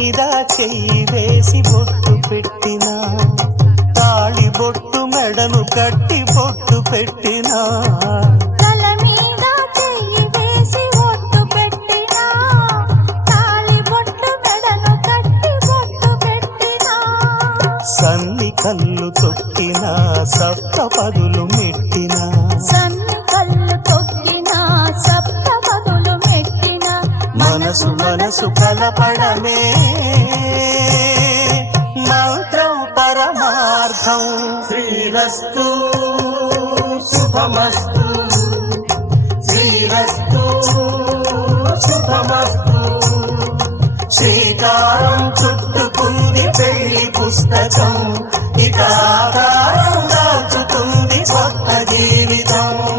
మీద చెయ్యి వేసి బొట్టు పెట్టినా, తాళి బొట్టు మెడను కట్టి బొట్టు పెట్టినా, తల మీద చెయ్యి వేసి బొట్టు పెట్టినా, తాళి బొట్టు మెడను కట్టి బొట్టు పెట్టినా, సన్ని కళ్ళు తొక్కినా సప్త పదులు మెట్టినా, సన్ని కళ్ళు తొక్కినా సప్త పదులు మెట్టినా, మనసు మనసు కలపడమే మంత్రం పరమార్థం. శ్రీరస్తు శుభమస్తు, శ్రీరస్తు శుభమస్తు. శ్రీకారం చుట్టుకుంది పెళ్లి పుస్తకం, ఇక ఆకారం దాచుతుంది కొత్త జీవితం.